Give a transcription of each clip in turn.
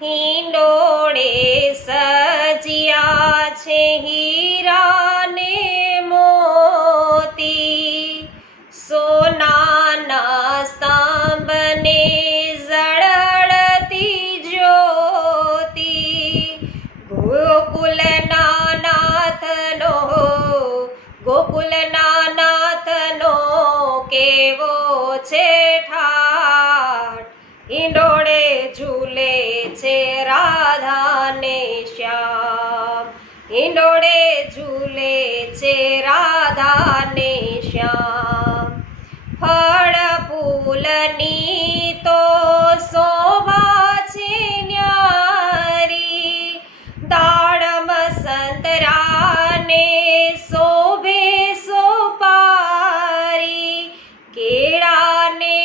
હિંડોળે સજ્યા છે હીરા ને મોતી, સોનાના સ્તંભને ઝળહળતી જ્યોતિ, ગોકુલના નાથનો કેવો છે ઠાઠ, હિંડોળે ઝૂલે છે રાધા ને શ્યામ, હિંડોળે ઝૂલે છે રાધા ને શ્યામ. ફળ ફૂલની તો શોભા છે ન્યારી, દાડમ સંતરાને શોભે સોપારી, કેળાને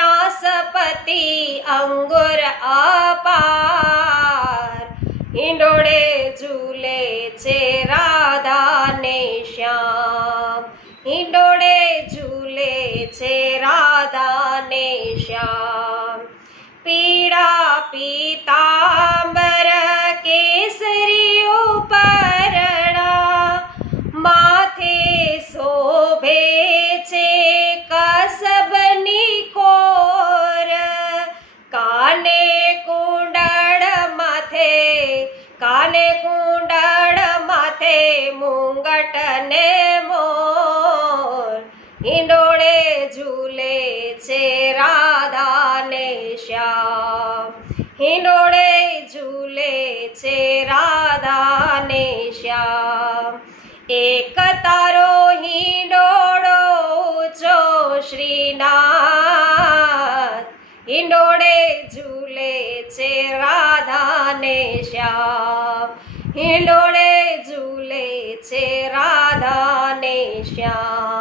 નાસપતિ અંગુર અપાર, હિંડોળે ઝૂલે છે રાધા ને શ્યામ, હિંડોળે ઝૂલે છે રાધા ને શ્યામ. પીળા પીતાંબર કેસરી ઉપરણા, માથે શોભે છે કસબની કોર, કાને કુંડળ માથે મુંગટ ને મોર, હિંડોળે ઝૂલે છે રાધા ને શ્યામ, હિંડોળે ઝૂલે છે રાધા ને શ્યામ. એક તારો હિંડોળો ઊંચો શ્રીનાથ, હિંડોળે ઝૂલે છે રાધા ને શ્યામ, હિંડોળે ઝૂલે છે રાધા ને શ્યામ.